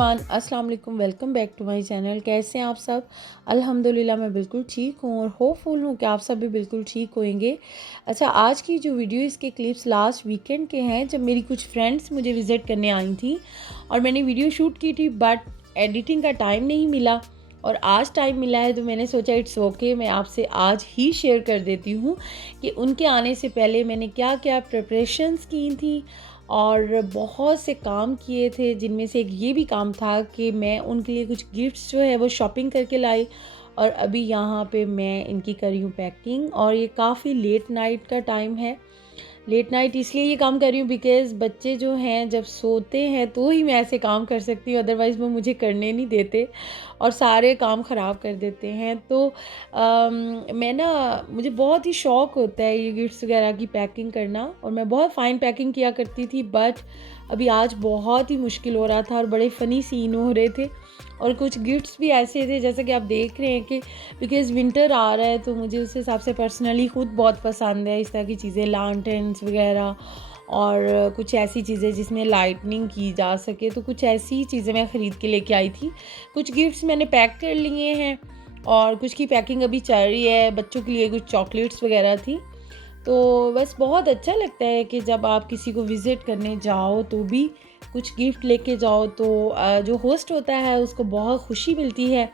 Everyone, अस्सलाम वालेकुम। Welcome back to my channel. कैसे हैं आप सब? अल्हम्दुलिल्लाह मैं बिल्कुल ठीक हूँ और होपफुल हूँ कि आप सब भी बिल्कुल ठीक होंगे। अच्छा, आज की जो वीडियो इसके क्लिप्स लास्ट वीकेंड के हैं, जब मेरी कुछ फ्रेंड्स मुझे विज़िट करने आई थी और मैंने वीडियो शूट की थी, बट एडिटिंग का टाइम नहीं मिला और आज टाइम मिला है तो मैंने सोचा इट्स ओके, मैं आपसे आज ही शेयर कर देती हूँ कि उनके आने से पहले मैंने क्या क्या प्रिपरेशंस की थी और बहुत से काम किए थे, जिनमें से एक ये भी काम था कि मैं उनके लिए कुछ गिफ्ट्स जो है वो शॉपिंग करके लाई। और अभी यहाँ पे मैं इनकी कर रही हूँ पैकिंग और ये काफ़ी लेट नाइट का टाइम है। लेट नाइट इसलिए ये काम कर रही हूँ बिकॉज़ बच्चे जो हैं जब सोते हैं तो ही मैं ऐसे काम कर सकती हूँ, अदरवाइज़ वो मुझे करने नहीं देते और सारे काम ख़राब कर देते हैं। तो मैं ना मुझे बहुत ही शौक़ होता है ये गिफ्ट्स वगैरह की पैकिंग करना और मैं बहुत फ़ाइन पैकिंग किया करती थी, बट अभी आज बहुत ही मुश्किल हो रहा था और बड़े फ़नी सीन हो रहे थे। और कुछ गिफ्ट्स भी ऐसे थे जैसा कि आप देख रहे हैं कि बिकॉज़ विंटर आ रहा है तो मुझे उस हिसाब से पर्सनली ख़ुद बहुत पसंद है इस तरह की चीज़ें, लांटेन्स वगैरह और कुछ ऐसी चीज़ें जिसमें लाइटनिंग की जा सके, तो कुछ ऐसी चीज़ें मैं ख़रीद के लेके आई थी। कुछ गिफ्ट्स मैंने पैक कर लिए हैं और कुछ की पैकिंग अभी चल रही है। बच्चों के लिए कुछ चॉकलेट्स वगैरह थी। तो बस बहुत अच्छा लगता है कि जब आप किसी को विज़िट करने जाओ तो भी कुछ गिफ्ट लेके जाओ, तो जो होस्ट होता है उसको बहुत खुशी मिलती है।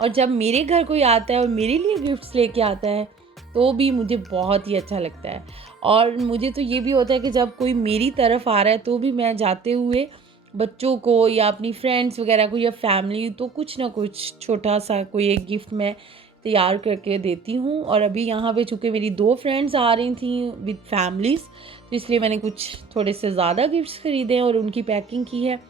और जब मेरे घर कोई आता है और मेरे लिए गिफ्ट्स लेके आता है तो भी मुझे बहुत ही अच्छा लगता है। और मुझे तो ये भी होता है कि जब कोई मेरी तरफ आ रहा है तो भी मैं जाते हुए बच्चों को या अपनी फ्रेंड्स वगैरह को या फैमिली तो कुछ ना कुछ छोटा सा कोई एक गिफ्ट मैं तैयार करके देती हूँ। और अभी यहाँ पे चूँकि मेरी 2 फ्रेंड्स आ रही थी विद फैमिलीज़, तो इसलिए मैंने कुछ थोड़े से ज़्यादा गिफ्ट्स ख़रीदे और उनकी पैकिंग की है।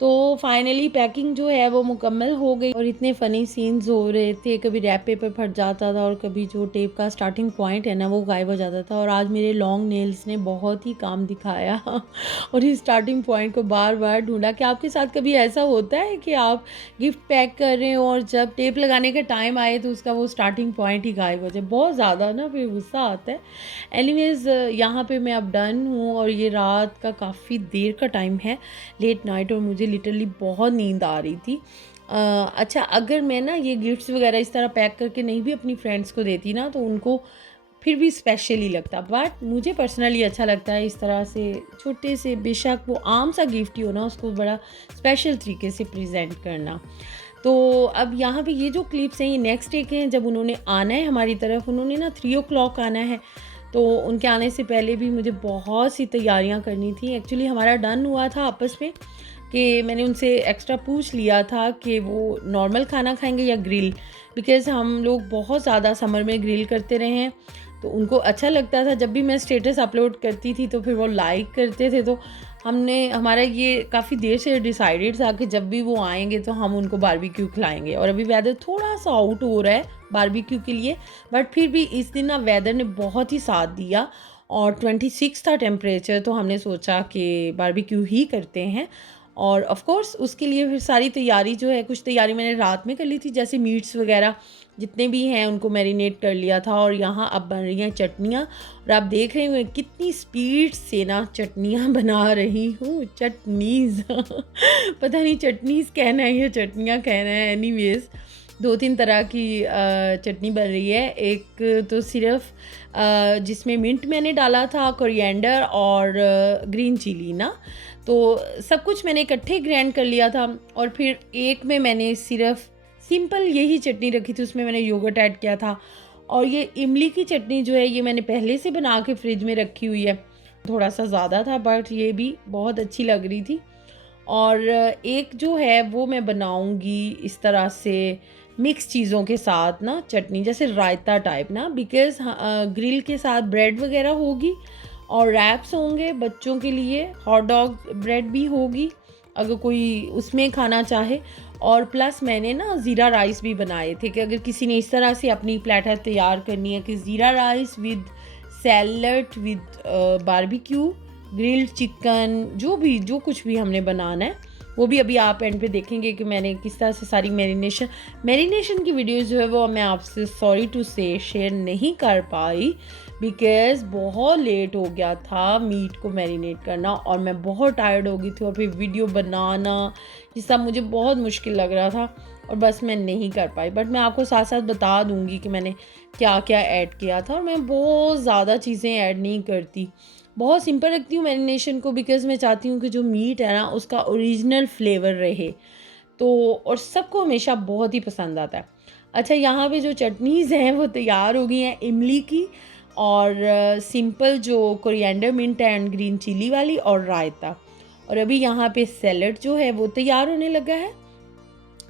तो फाइनली पैकिंग जो है वो मुकम्मल हो गई और इतने फ़नी सीन्स हो रहे थे, कभी रैप पेपर फट जाता था और कभी जो टेप का स्टार्टिंग पॉइंट है ना वो गायब हो जाता था। और आज मेरे लॉन्ग नेल्स ने बहुत ही काम दिखाया और इस स्टार्टिंग पॉइंट को बार बार ढूंढा। कि आपके साथ कभी ऐसा होता है कि आप गिफ्ट पैक कर रहे हो और जब टेप लगाने का टाइम आए तो उसका वो स्टार्टिंग पॉइंट ही गायब हो जाए? बहुत ज़्यादा ना फिर गुस्सा आता है। एनीवेज़, यहाँ पे मैं अब डन हूँ और ये रात का काफ़ी देर का टाइम है, लेट नाइट, और मुझे लिटरली बहुत नींद आ रही थी। अच्छा, अगर मैं ना ये गिफ्ट्स वगैरह इस तरह पैक करके नहीं भी अपनी फ्रेंड्स को देती ना तो उनको फिर भी स्पेशल ही लगता, बट मुझे पर्सनली अच्छा लगता है इस तरह से छोटे से, बेशक वो आम सा गिफ्ट ही हो ना, उसको बड़ा स्पेशल तरीके से प्रेजेंट करना। तो अब यहाँ पे ये जो क्लिप्स हैं ये नेक्स्ट डे के हैं, जब उन्होंने आना है हमारी तरफ। उन्होंने ना 3 o'clock आना है, तो उनके आने से पहले भी मुझे बहुत सी तैयारियां करनी थी। एक्चुअली हमारा डन हुआ था आपस में कि मैंने उनसे एक्स्ट्रा पूछ लिया था कि वो नॉर्मल खाना खाएंगे या ग्रिल, बिकॉज़ हम लोग बहुत ज़्यादा समर में ग्रिल करते रहे हैं तो उनको अच्छा लगता था। जब भी मैं स्टेटस अपलोड करती थी तो फिर वो लाइक करते थे, तो हमारा ये काफ़ी देर से डिसाइडेड था कि जब भी वो आएंगे तो हम उनको बारबेक्यू खिलाएंगे। और अभी वेदर थोड़ा सा आउट हो रहा है बारबेक्यू के लिए, बट फिर भी इस दिन ना वेदर ने बहुत ही साथ दिया और 26 था टेम्परेचर, तो हमने सोचा कि बारबेक्यू ही करते हैं। और ऑफ़ कोर्स उसके लिए फिर सारी तैयारी जो है, कुछ तैयारी मैंने रात में कर ली थी, जैसे मीट्स वगैरह जितने भी हैं उनको मैरिनेट कर लिया था। और यहाँ अब बन रही हैं चटनियाँ और आप देख रहे हैं कितनी स्पीड से ना चटनियाँ बना रही हूँ। चटनीज़ पता नहीं चटनीज़ कहना है या चटनियाँ कहना है। एनीवेज़, 2-3 तरह की चटनी बन रही है। एक तो सिर्फ जिसमें मिंट मैंने डाला था, कोरिएंडर और ग्रीन चिली ना, तो सब कुछ मैंने इकट्ठे ग्राइंड कर लिया था। और फिर एक में मैंने सिर्फ सिंपल यही चटनी रखी थी, उसमें मैंने योगर्ट ऐड किया था। और ये इमली की चटनी जो है ये मैंने पहले से बना के फ्रिज में रखी हुई है, थोड़ा सा ज़्यादा था बट ये भी बहुत अच्छी लग रही थी। और एक जो है वो मैं बनाऊंगी इस तरह से मिक्स चीज़ों के साथ ना, चटनी जैसे रायता टाइप ना, बिकॉज़ ग्रिल के साथ ब्रेड वगैरह होगी और रैप्स होंगे बच्चों के लिए, हॉट डॉग ब्रेड भी होगी अगर कोई उसमें खाना चाहे। और प्लस मैंने ना ज़ीरा राइस भी बनाए थे कि अगर किसी ने इस तरह से अपनी प्लेटर तैयार करनी है कि ज़ीरा rice with salad with barbecue, grilled chicken, जो कुछ भी हमने बनाना है वो भी अभी आप एंड पे देखेंगे कि मैंने किस तरह से सारी मैरिनेशन की वीडियोस जो है वो मैं आपसे सॉरी टू से शेयर नहीं कर पाई, बिकॉज बहुत लेट हो गया था मीट को मैरिनेट करना और मैं बहुत टायर्ड हो गई थी, और फिर वीडियो बनाना ये सब मुझे बहुत मुश्किल लग रहा था और बस मैं नहीं कर पाई। बट मैं आपको साथ साथ बता दूंगी कि मैंने क्या क्या ऐड किया था, और मैं बहुत ज़्यादा चीज़ें ऐड नहीं करती, बहुत सिंपल रखती हूँ मैरिनेशन को, बिकॉज़ मैं चाहती हूँ कि जो मीट है ना उसका ओरिजिनल फ्लेवर रहे, तो और सबको हमेशा बहुत ही पसंद आता है। अच्छा, यहाँ पे जो चटनीज़ हैं वो तैयार हो गई हैं इमली की, और सिंपल जो coriander mint and green chili वाली, और रायता। और अभी यहाँ पे सैलड जो है वो तैयार होने लगा है,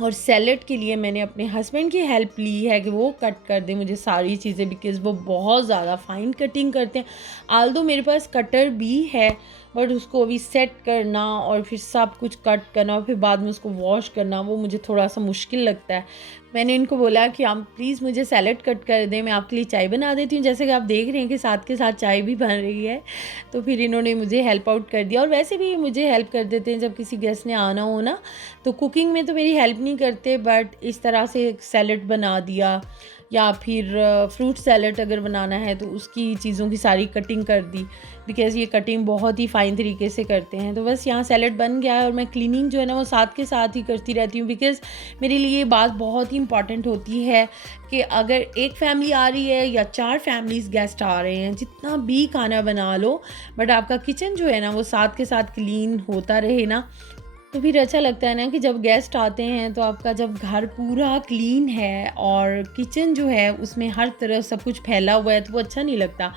और सैलड के लिए मैंने अपने हस्बैंड की हेल्प ली है कि वो कट कर दें मुझे सारी चीज़ें, बिकॉज़ वो बहुत ज़्यादा फाइन कटिंग करते हैं। आल्दो मेरे पास कटर भी है, बट उसको अभी सेट करना और फिर सब कुछ कट करना और फिर बाद में उसको वॉश करना, वो मुझे थोड़ा सा मुश्किल लगता है। मैंने इनको बोला कि आप प्लीज़ मुझे सैलड कट कर दें, मैं आपके लिए चाय बना देती हूँ। जैसे कि आप देख रहे हैं कि साथ के साथ चाय भी बन रही है, तो फिर इन्होंने मुझे हेल्प आउट कर दिया। और वैसे भी मुझे हेल्प कर देते हैं जब किसी गेस्ट ने आना हो ना, तो कुकिंग में तो मेरी हेल्प नहीं करते, बट इस तरह से सैलड बना दिया, या फिर फ्रूट सैलड अगर बनाना है तो उसकी चीज़ों की सारी कटिंग कर दी, बिकॉज़ ये कटिंग बहुत ही फ़ाइन तरीके से करते हैं। तो बस यहाँ सैलड बन गया है, और मैं क्लीनिंग जो है ना वो साथ के साथ ही करती रहती हूँ, बिकॉज़ मेरे लिए ये बात बहुत ही इंपॉर्टेंट होती है कि अगर एक फैमिली आ रही है या 4 फैमिलीज़ गेस्ट आ रहे हैं, जितना भी खाना बना लो, बट आपका किचन जो है ना वो साथ के साथ क्लीन होता रहे ना, तो फिर अच्छा लगता है ना कि जब गेस्ट आते हैं तो आपका जब घर पूरा क्लीन है और किचन जो है उसमें हर तरफ सब कुछ फैला हुआ है, तो वो अच्छा नहीं लगता।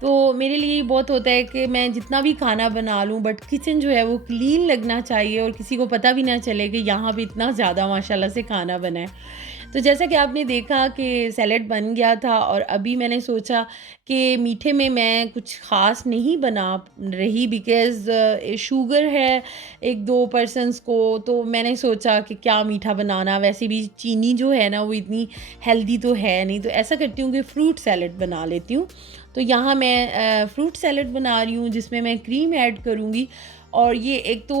तो मेरे लिए ये बहुत होता है कि मैं जितना भी खाना बना लूँ, बट किचन जो है वो क्लीन लगना चाहिए, और किसी को पता भी ना चले कि यहाँ पे इतना ज़्यादा माशाल्लाह से खाना बना है। तो जैसा कि आपने देखा कि सैलेड बन गया था, और अभी मैंने सोचा कि मीठे में मैं कुछ ख़ास नहीं बना रही, बिकॉज़ शुगर है 1-2 पर्सन्स को, तो मैंने सोचा कि क्या मीठा बनाना, वैसे भी चीनी जो है ना वो इतनी हेल्दी तो है नहीं, तो ऐसा करती हूँ कि फ्रूट सैलेड बना लेती हूँ। तो यहाँ मैं फ्रूट सैलेड बना रही हूँ जिसमें मैं क्रीम ऐड करूँगी, और ये एक तो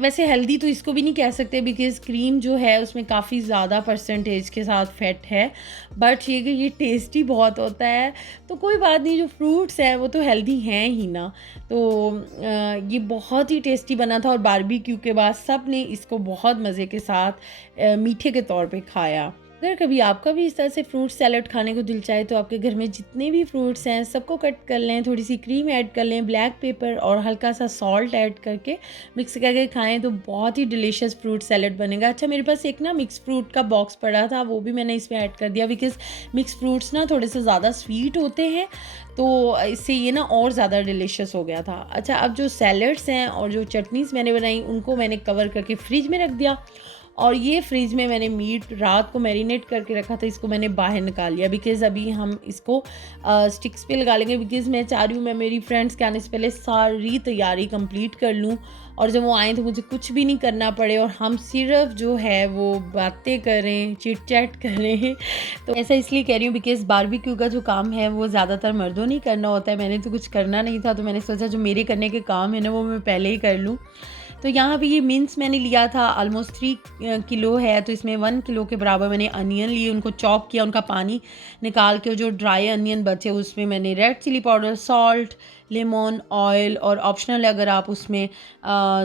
वैसे हेल्दी तो इसको भी नहीं कह सकते, बिकॉज़ क्रीम जो है उसमें काफ़ी ज़्यादा परसेंटेज के साथ फ़ैट है, बट ये टेस्टी बहुत होता है। तो कोई बात नहीं, जो फ्रूट्स हैं वो तो हेल्दी हैं ही ना। तो ये बहुत ही टेस्टी बना था, और बारबेक्यू के बाद सब ने इसको बहुत मज़े के साथ मीठे के तौर पे खाया। अगर कभी आपका भी इस तरह से फ्रूट सैलेड खाने को दिल चाहे, तो आपके घर में जितने भी फ्रूट्स हैं सबको कट कर लें, थोड़ी सी क्रीम ऐड कर लें, ब्लैक पेपर और हल्का सा सॉल्ट ऐड करके मिक्स करके खाएं, तो बहुत ही डिलीशियस फ्रूट सैलेड बनेगा। अच्छा, मेरे पास एक ना मिक्स फ्रूट का बॉक्स पड़ा था, वो भी मैंने इसमें ऐड कर दिया, बिकॉज़ मिक्स फ्रूट्स ना थोड़े से ज़्यादा स्वीट होते हैं, तो इससे ये ना और ज़्यादा डिलीशियस हो गया था। अच्छा, अब जो सैलड्स हैं और जो चटनीज़ मैंने बनाई उनको मैंने कवर करके फ्रिज में रख दिया, और ये फ्रिज में मैंने मीट रात को मैरिनेट करके रखा था, इसको मैंने बाहर निकाल लिया, बिकॉज़ अभी हम इसको स्टिक्स पे लगा लेंगे, बिकॉज़ मैं चाह रही हूँ मैं मेरी फ्रेंड्स के आने से पहले सारी तैयारी कंप्लीट कर लूँ, और जब वो आएँ तो मुझे कुछ भी नहीं करना पड़े, और हम सिर्फ जो है वो बातें करें, चिट चैट करें। तो ऐसा इसलिए कह रही हूँ बिकॉज़ बारबेक्यू का जो काम है वो ज़्यादातर मर्दों ने ही करना होता है, मैंने तो कुछ करना नहीं था, तो मैंने सोचा जो मेरे करने के काम है ना वो मैं पहले ही कर लूँ। तो यहाँ पे ये मिन्स मैंने लिया था ऑलमोस्ट 3 किलो है, तो इसमें 1 किलो के बराबर मैंने अनियन लिए, उनको चॉप किया, उनका पानी निकाल के जो ड्राई अनियन बचे उसमें मैंने red chili powder, salt, lemon, oil, और ऑप्शनल है अगर आप उसमें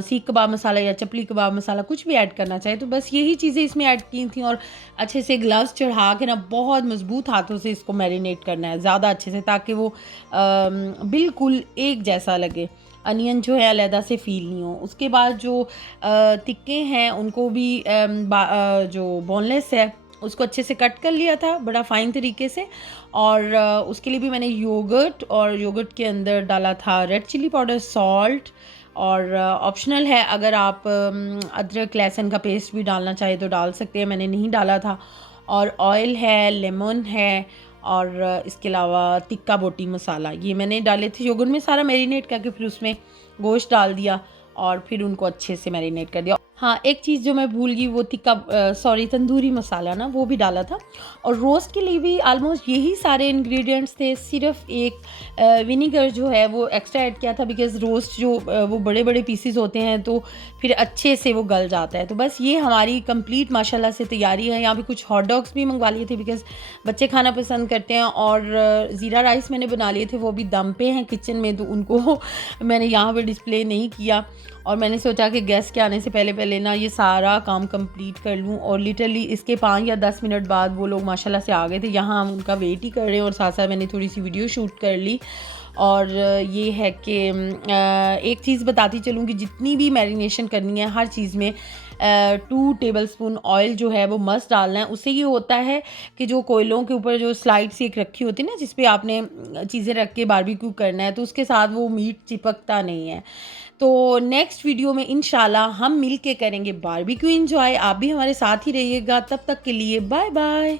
सीख कबाब मसाला या चपली कबाब मसाला कुछ भी ऐड करना चाहें, तो बस यही चीज़ें इसमें ऐड की थी, और अच्छे से ग्लव्स चढ़ा के ना बहुत मज़बूत हाथों से इसको मैरिनेट करना है ज़्यादा अच्छे से, ताकि वो बिल्कुल एक जैसा लगे, अनियन जो है अलहदा से फ़ील नहीं हो। उसके बाद जो टिक्के हैं उनको भी जो बोनलेस है उसको अच्छे से कट कर लिया था बड़ा फ़ाइन तरीके से, और उसके लिए भी मैंने योगर्ट, और योगर्ट के अंदर डाला था रेड चिली पाउडर, सॉल्ट, और ऑप्शनल है अगर आप अदरक लहसुन का पेस्ट भी डालना चाहे तो डाल सकते हैं, मैंने नहीं डाला था। और ऑयल है, लेमन है, और इसके अलावा टिक्का बोटी मसाला ये मैंने डाले थे योगर्ट में, सारा मैरिनेट करके फिर उसमें गोश्त डाल दिया और फिर उनको अच्छे से मैरिनेट कर दिया। हाँ, एक चीज़ जो मैं भूल गई वो सॉरी तंदूरी मसाला ना वो भी डाला था। और रोस्ट के लिए भी ऑलमोस्ट यही सारे इंग्रेडिएंट्स थे, सिर्फ़ एक विनेगर जो है वो एक्स्ट्रा ऐड किया था, बिकॉज़ रोस्ट जो वो बड़े-बड़े पीसेस होते हैं तो फिर अच्छे से वो गल जाता है। तो बस ये हमारी कंप्लीट माशाल्लाह से तैयारी है। यहाँ पे कुछ हॉट डॉग्स भी मँगवा लिए थे, बिकॉज़ बच्चे खाना पसंद करते हैं। और ज़ीरा राइस मैंने बना लिए थे, वो अभी दम पे हैं किचन में, तो उनको मैंने यहाँ पे डिस्प्ले नहीं किया। और मैंने सोचा कि गेस्ट के आने से पहले ना ये सारा काम कंप्लीट कर लूँ। और लिटरली इसके 5 या 10 मिनट बाद वो लोग माशाल्लाह से आ गए थे। यहाँ हम उनका वेट ही कर रहे हैं और साथ साथ मैंने थोड़ी सी वीडियो शूट कर ली। और ये है कि एक चीज़ बताती चलूँ कि जितनी भी मैरिनेशन करनी है हर चीज़ में 2 टेबलस्पून ऑयल जो है वो मस्ट डालना है। उससे ये होता है कि जो कोयलों के ऊपर जो स्लाइड सी एक रखी होती है ना, जिस पे आपने चीज़ें रख के बारबेक्यू करना है, तो उसके साथ वो मीट चिपकता नहीं है। तो नेक्स्ट वीडियो में इंशाल्लाह हम मिल के करेंगे बारबेक्यू एंजॉय। आप भी हमारे साथ ही रहिएगा। तब तक के लिए बाय बाय।